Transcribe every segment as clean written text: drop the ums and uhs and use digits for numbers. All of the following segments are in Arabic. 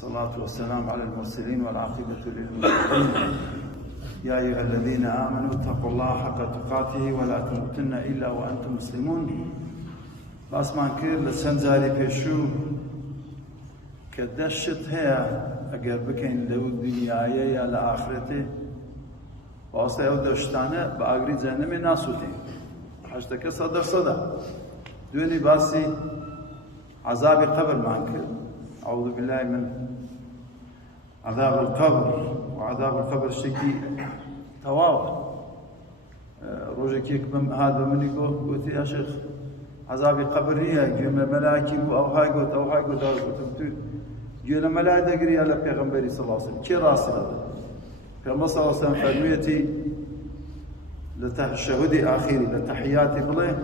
والصلاة والسلام على المرسلين والعاقبة للمتقين. يا أيها الذين آمنوا اتقوا الله حق تقاته ولا تموتن إلا وأنتم مسلمون. باسمان کرد لسن زاری پیشو که دشت هیا اگر بکن لو دنیای یا لآخرته واسه او دشتانه با اگری جهنم ناسوتی حشتک صدر دونی باسی عذاب قبر مان کرد. أعوذ بالله من عذاب القبر. وعذاب القبر شكي تواضع روجك يكمل هذا منيكو قلت يا شيخ عذاب القبر هي جمع ملائكي أو هاي قلت جمع ملائكة قري على پیغمبري صلى الله عليه وسلم كي راسل هذا پیغمبر صلى الله عليه وسلم فرميتي لتشهد آخري لتحياتي بله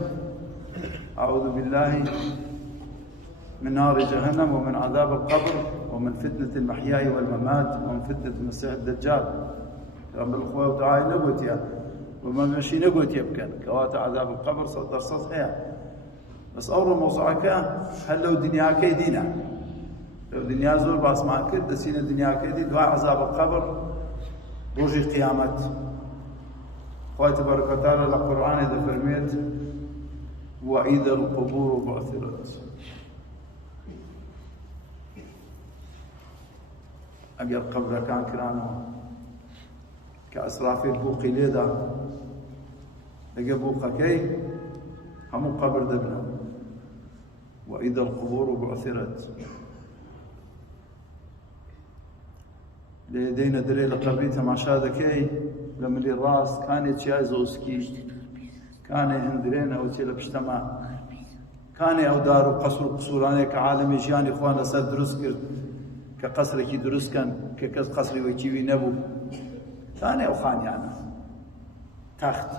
أعوذ بالله من نار جهنم ومن عذاب القبر ومن فتنة المحيا والممات ومن فتنة المسيح الدجال. رب الأخوة ودعاء نقوتيا وما مشي نقوتيا بكن كوات عذاب القبر صدر صحيح. بس أول موضوعك هل لو دنياك دينا لو دنيا زور باس معك دسين دنياك دي دعاء عذاب القبر روج القيامة. خوي تبارك وتعالى القرآن إذا فرميت وإذا القبور بعثرت. اگر قبر كان كرانو كأسرافيل بوقي ليدا لقى بوقا كي همو قبر دبنا. وإذا القبور بعثرت لدينا دري لقبريتها مع شاذا كي لملي الراس كان يتشاي زوسكي كان هندرينا وتيلا بشتما كان او دارو قصراني كعالم جياني اخوانا سد درسكر كقصر كي درس كان كقصر قصري وكيوي نبو كان او خان يعني تخت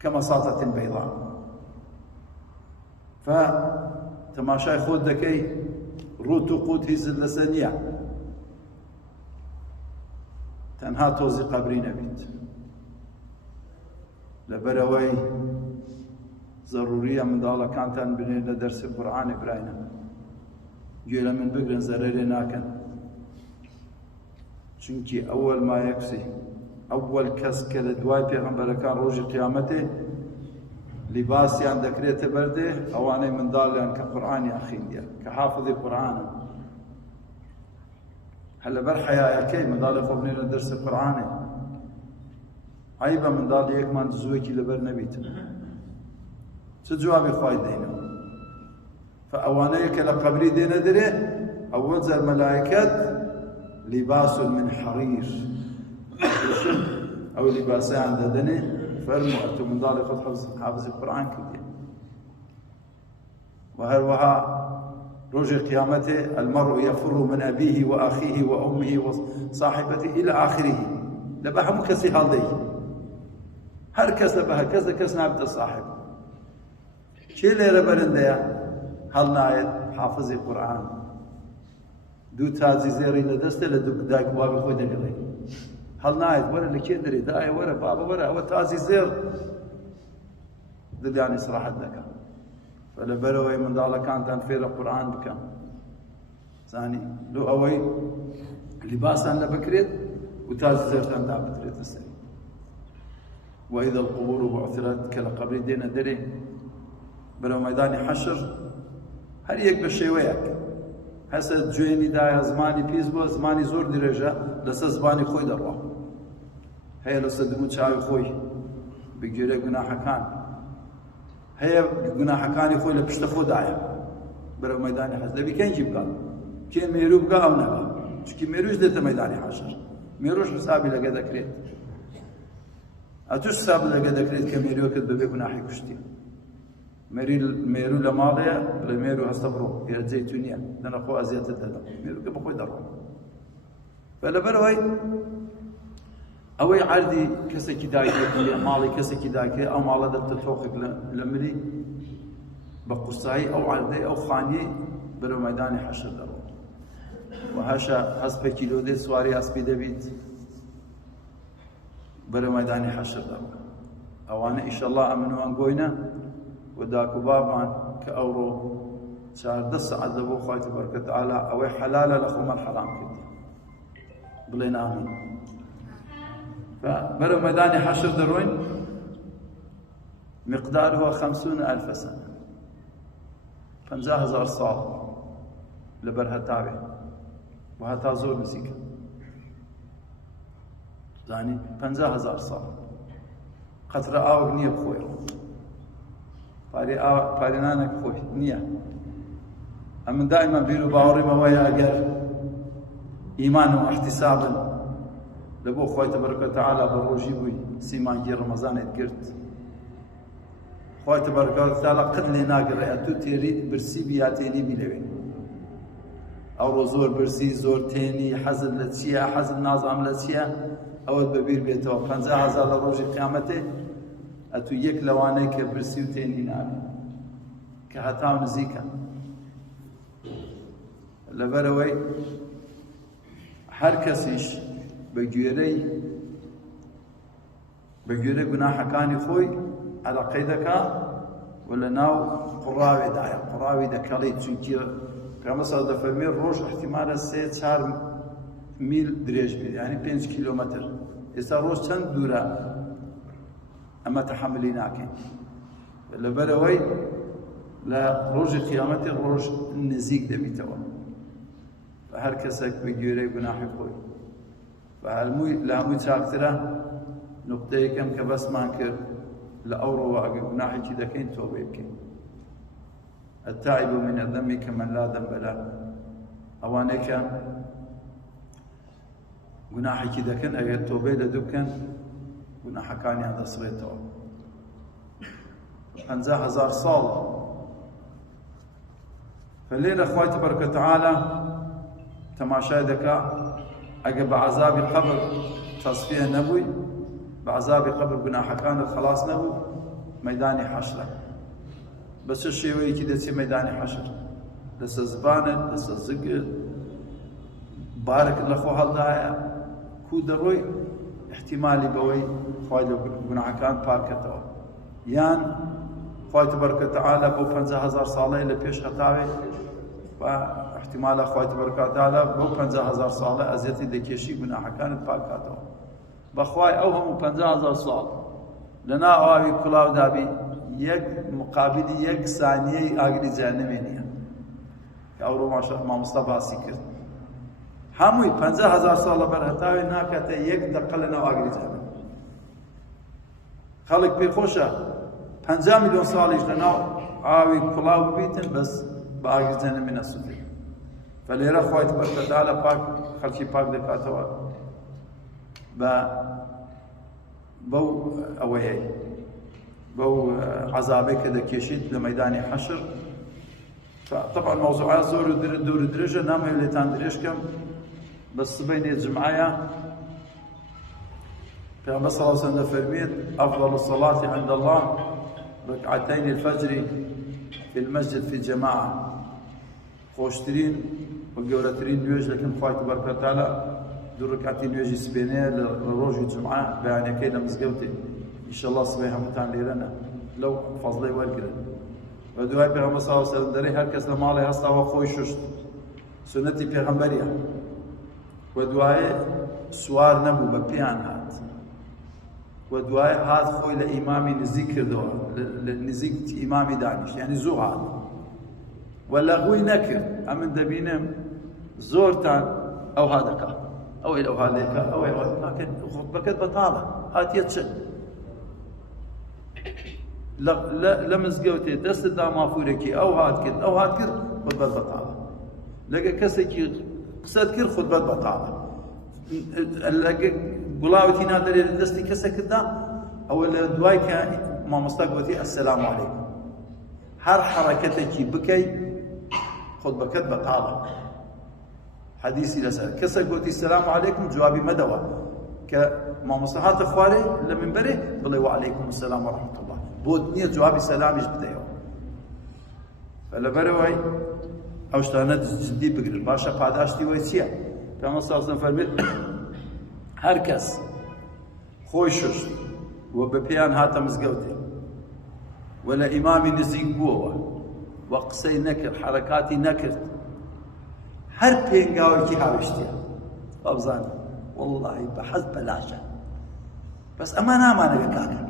كمصاطة بيضاء. فتماشاي خود دكي روتو قوت هز اللسانية تنها توزي قبري نبيت لبروي ضرورية من دالة كانت بنينا درس القرآن براينا جيلا من بقرن زريري ناكن چونكي أول ما يكسي أول كس كالدواي پیغمبر كان روج قيامته لباسي عن ذكرية برده أواني من داليان كقرآن يا أخي كحافظ القرآن هلا برحيا يا كي من دالي خبنينا درس القرآن عيبا من دالي يكمان تزويكي لبر نبيت تجوابي خواهي دينا. فأوانيك لقبري دينا دري أول زي الملائكات لباس من حرير أو لباسي عند دني فرموا أنتم من ذلك قد حافظ القرآن كده. وهروها رجع قيامته المرء يفر من أبيه وأخيه وأمه وصاحبته إلى آخره. لبها مكسي هالدي هركز لبها كذا كذا نابت الصاحب شيء اللي ربرنديا هل نايد حافظ القرآن دو تازي زيري لدسته لدو دايك بابي خوي دقلي هل نايد ورا اللي كيدري داي ورا بابا ورا هو تازي زير ضد يعني صراحة ذكر فلبلوي من دالة كانت تنفير القرآن بكم ثاني لو أوي لباسا لبكريت وتازي زير تنتع بتريت السنة. وإذا القبور بعثرت كلا قبر دينا دري بلو ميداني حشر هل يك بشي وياك هسه جويني دايا زماني بيزبو زماني زور درجة لسه زماني خوي دروا هي لسه دمو شاوي خوي بيجري جناح كان هي جناح كان خوي لبشت خو دايا بلو ميداني حشر دبي كان جيب قال كين ميرو بقى او نبا شكي ميروش دت ميداني حشر ميروش حسابي لقى ذكريت اتوش حساب لقى ذكريت كميرو كد ببي جناحي كشتي ميرو لماضية لميرو هستبرو يا زيتونية لأن أخوة أزيات الدهدم ميرو كيف أخوة دروا فلبروي أوي عردي كسكي دايكي مالي كسكي دايكي أو مالا دت تتوقف لمري بقصاي أو عردي أو خاني برو ميداني حشر دروا وهاشا حسب كيلو دي سواري حسبي دبيت برو ميداني حشر دروا أوانا إن شاء الله أمنوا أنقوينا وداكو بابان كأورو 14 ساعت لبو خوای تبارک و تعالی او حلال لخو من حرام کرد بلين آمين. فبرو ميدان حشر دروين مقداره 50,000 سنة 50,000 صال لبرها تابع وهتا زور نسيك يعني 50,000 صال قطرة آوك نية بخوي پارێنانێک خۆی نییە. ئەمن دائما بیر و باوەڕێمە وایە ئەگەر ئیمان و احتیسابن لە بۆ خۆی تەبارەکە و تەعالا بە ڕۆژی بووی سیمانگی ڕەمەزانێت گرت، خۆی تەبارەکە و تەعالا قەت لێ ناگەڕێ ئەتوو تێری برسی بی یا تێنی بی لەوێ. ئەوڕۆ زۆر برسی زۆر تێنی حەزت لە چییە حەزت نازانم لە چییە ئەوەت بەبیر بێتەوە 50,000 لە ڕۆژی قیامەتێ ئەتوو یەک لەوانەیە کە برسی و تێنی نابێ کە هەتاو نزیکە. لەبەرەوەی هەر کەسیش بە گوێرەی گوناحەکانی خۆی عەلەقەی دەکا و لە ناو قوڕاوێدایە قوڕاوی دەکەڵێت، چونکی پێغەمبەر سەڵ دەفەرمێ ڕۆژ احتیمالە 3-4 میل درێژ بێت، یعنی 5 کیلۆمەتر. ئێستا ڕۆژ چەند دوورە ئەمە تەحەملی ناکەین. لەبەرەوەی لە ڕۆژی قیامەتی ڕۆژ نزیک دەبیتەوە بە هەر کەسێک بە گوێرەی گوناحی خۆی. بە لە هەمووی چاکترە نوقتەیەکەم کە بەسمان کرد لە ئەوڕۆوە ئەگەر گوناحێکی دەکەین تۆبە بکەین. التائب من الذنب كمن لا ذنب له. ئەوانەی کە گوناحێکی دەکەن ئەگەر تۆبەی لە دوو بکەن گوناحەکانیان دەسڕێتەوە. 50,000 ساڵ. فلێرە خوای تبارەکە و تەعالا تەماشای دەکا ئەگە بە عەزابی قەبر تەصفیە نەبووی، بە عەزابی قەبر گوناحەکانت خەلاص نەبوو، مەیدانی حەشرە. بە چه شێوەیەکی دەچێت مەیدانی حەشر؟ لەسەر زبانت، لەسەر زگت، بارێکت لە خۆ هەڵدایە کو دەڕۆی احتیمالی بەوەی خوای لە گوناحەکان پاکەتەوە، یان خوای تبارەکە و تەعالا بۆ 50,000 ساڵەی لە پێش هەتاوێ و احتیمالە خوای تبارەکە و تەعالا بۆ 50,000 ساڵە ئەزیەتی دەکێشی گوناحەکانت پاکاتەوە. بەخوای ئەو هەموو 50,000 ساڵ لەناو ئاوی کوڵاو دابی یەک مقابلی یەک سانیەی ئاگری جەهەنەمێ نییە کە ئەوڕۆ مامۆستا باسی کرد. هەمووی 50,000 ساڵ لەبەر هەتاوێ ناکاتە یەک دەقە لەناو ئاگری جەهەنەم. خەڵک پێخۆشە 50 میلیۆن ساڵیش لەناو ئاوی کوڵاو ببیتن بەس بە ئاگری جەهەنەمێ نەسووتێت. فلێرە خوای تبارەکە و تەعالا خەڵکی پاک دەکاتەوە بەو ئەوەیەی بەو عەزابەی کە دەکێشیت لە مەیدانی حەشر. طبعا موضوعات زۆر دوور درێژە، نامەوێت لێتان درێژ کەم. بە سبەینێ جمعەیە پێغەمبەر صلی الله علیه و سلم دەفەرمێت ئەفضل الصلاة عند الله ركعتين الفجر في المسجد في جماعة. خۆشترین و گەورەترین نوێژ لەکەم خوای تبارەکە و تەعالا دوو ڕکعەتی نوێژی سبێنەیە لە ڕۆژی جمعە بەیانەکەی لە مزگەوتێ. ئینشەڵڵا سبەی هەمووتان لێرەنە لەو فەزڵەی وەرگرن. و دوای پێغەمبەر صلی الله علیه و سلم دەرێ هەر کەس لە ماڵی هەستاوە خۆی شوشت، سنەتی پێغەمبەریە. و دوایێ سوار نەبوو بە پێیان هات، و دوایێ هات خۆی لە ئیمامی نزیک کردەوە، لە نزیک ئیمامی دانیشت، یعنی زوو هات و لەغووی نەکرد. ئەمن دەبینم زۆرتان ئەوها دەکات، ئەوەی ئەوها لێکە ئەوەی ناکەن، خۆتبەکەت بەتاڵە هاتیە چ لە مزگەوتێ دەستت دا مافورێکی ئەو هات کرد ئەو هات کرد خۆتبەت بەتاڵە. لەگە کەسێکی قسەت کرد خۆتبەت بەتاڵە. لەگە گوڵاوتی نادەرێت دەستی کەسێکتدا ئەوە لە دوای کە مامۆستا گوتی ئەسەلام عەلەیکم هەر حەرەکەتێکی بکەی خۆتبەکەت بەتاڵە. حەدیسی لەسەر کەسێک گوتی سەلام عەلەیکم جوابی مەدەوە کە مامۆستا هاتە خوارێ لە منبەرێ بڵێ وعەلەیکم السەلام وەڕەحمەتوڵڵاه، بۆ نییە جوابی سەلامیش بدەیەوە. لەبەرەوەی ئەو شتانە جددی بگرن. باشە پاداشتی وەی چییە؟ پێغەمبەر صلی الله علیه و سلم فەرمێت هەر کەس خۆی شوشت و بە پێیان هاتە مزگەوتێ و لە ئیمامی نزیک بووەوە وقسەی نەکرد حرەکاتی نەکرد هەر پێنگاوێکی هاوێشتیە ئەوزانە وەڵڵاهی بەحەز بەلاشە بەس ئەمە نامانەوێ کاکە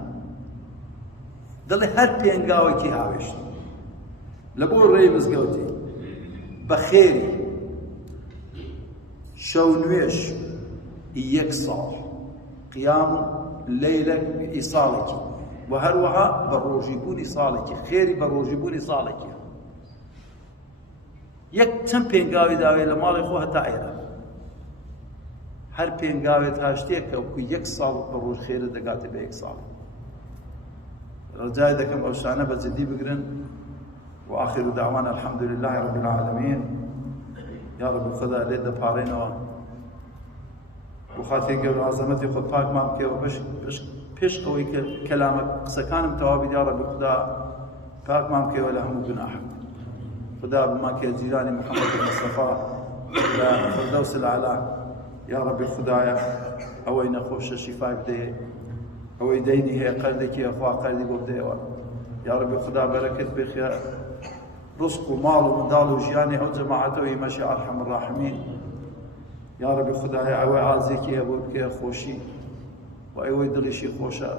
دەڵێ هەر پێنگاوێکی هاوێشت لە بۆ ڕێی مزگەوتی بە خێری شەو نوێش یەک ساڵ قیام لەیلەک ئیساڵێکی و هەروەها بە ڕۆژیبوونی ساڵێکی خێری بە ڕۆژیبوونی ساڵێکی یەک چەند پێنگاوی داوێ لە ماڵی خۆ هەتا ئێرە هەر پێنگاوێت هاشتێک کەوکو یەک ساڵ بە ڕۆژ خێرە دەگاتە بە یەک ساڵ ڕجای دەکەم ئەو شانە بە جدی بگرن وآخر دعوانا الحمد لله رب العالمين يا رب خدا لێ دەپاڕێنەوە بخاطر گەورە عەزەمەتی خۆت پاکمان بکەوە پێش ئەوەی کە کەلامە قسەکانم تەواو بیت یا رب خدا پاکمان بکەوە لە هەموو گوناح خدا بمان کە جیرانی محەممەد مستەفا لە فردەوس العەلا یا رب خدایە ئەوەی نەخۆشە شیفای بدەیە ئەوەی دەینی هەیە قەردێکی ئەخوا قەردی بۆ بدەیەوە یا رب خدا بەرەکەت بخێ رزق و ماڵ و منداڵ و ژیانی ئەو جەماعەتەوەی مەشی ئەرحەم الراحمین یا رب خدایە ئەوەی ئازێکی هەبوو بکەیە خۆشی و ئەوەی دڵیشی خۆشە